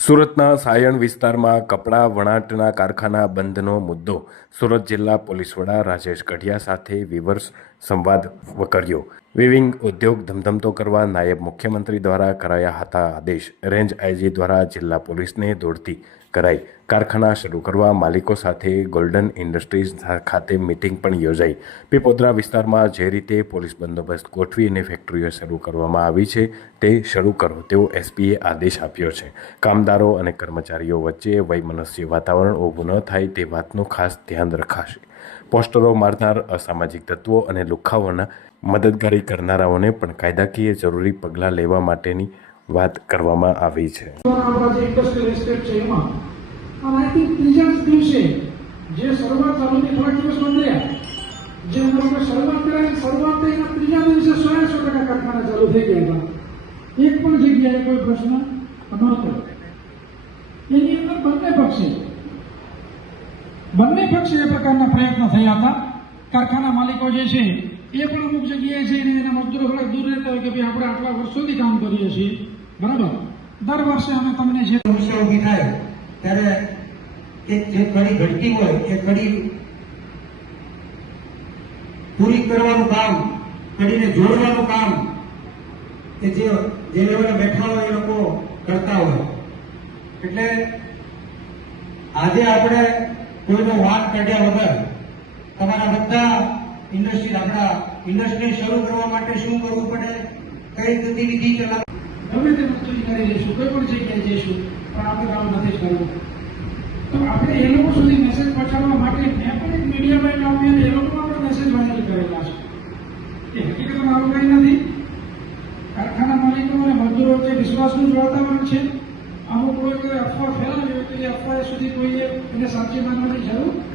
સુરતના સાયણ વિસ્તારમાં કપડાં વણાટના કારખાના બંધનો મુદ્દો. સુરત જિલ્લા પોલીસ વડા રાજેશ કઢિયા સાથે વિવર્સ સંવાદ કર્યો. વિવિંગ ઉદ્યોગ ધમધમતો કરવા નાયબ મુખ્યમંત્રી દ્વારા કરાયા હતા આદેશ. રેન્જ આઈજી દ્વારા જિલ્લા પોલીસને દોડતી કરાઈ. કારખાના શરૂ કરવા માલિકો સાથે ગોલ્ડન ઇન્ડસ્ટ્રીઝ ખાતે મિટિંગ પણ યોજાઈ. પીપોદરા વિસ્તારમાં જે રીતે પોલીસ બંદોબસ્ત ગોઠવી અને ફેક્ટરીઓ શરૂ કરવામાં આવી છે તે શરૂ કરો તેવો એસપીએ આદેશ આપ્યો છે. કામદારો અને કર્મચારીઓ વચ્ચે વૈમનસ્ય વાતાવરણ ઊભું ન થાય તે વાતનું ખાસ ધ્યાન રખાશે. પોસ્ટરો મારનાર અસામાજિક તત્વો અને લુખાઓના મદદગારી કરનારાઓને પણ કાયદાકીય જરૂરી પગલાં લેવા માટેની વાત કરવામાં આવી છે. જે બંને પક્ષે બંને પક્ષે એ પ્રકારના પ્રયત્નો થયા હતા. કારખાના માલિકો જે છે એ પણ અમુક જગ્યાએ જઈને એના મજદૂરો થોડાક દૂર રહેતા હોય કે ભાઈ આપણે આટલા વર્ષોથી કામ કરીએ છીએ. બરાબર? દર વર્ષે અમે તમને જે સમસ્યા ઊભી થાય, ત્યારે કે જે કડી ઘટતી હોય, એ કડી પૂરી કરવાનું કામ, કડીને જોડવાનું કામ કે જે જે લેવલે બેઠા હોય એ લોકો કરતા હોય. એટલે આજે આપણે કોઈનો વાત કાઢ્યા વગર તમારા બધા ઇન્ડસ્ટ્રી આપણા ઇન્ડસ્ટ્રી શરૂ કરવા માટે શું કરવું પડે, કઈ ગતિવિધિ ચલાવ ગમે તે વસ્તુ કરી લઈશું, કોઈ પણ જગ્યાએ જઈશું, પણ આપણે કામ નથી કરવું. તો આપણે એ લોકો સુધી મેસેજ પહોંચાડવા માટે મેં પણ એક મીડિયામાં એક આપ્યું એ લોકોમાં પણ મેસેજ વાયરલ કરેલા છે. એ હકીકતમાં આવું કંઈ નથી. કારખાના માલિકો અને મજદૂરો વચ્ચે વિશ્વાસનું જ વાતાવરણ છે. અમુક કોઈ અફવા ફેલાવી તો એ અફવા સુધી કોઈએ એને સાચી માનવાની જરૂર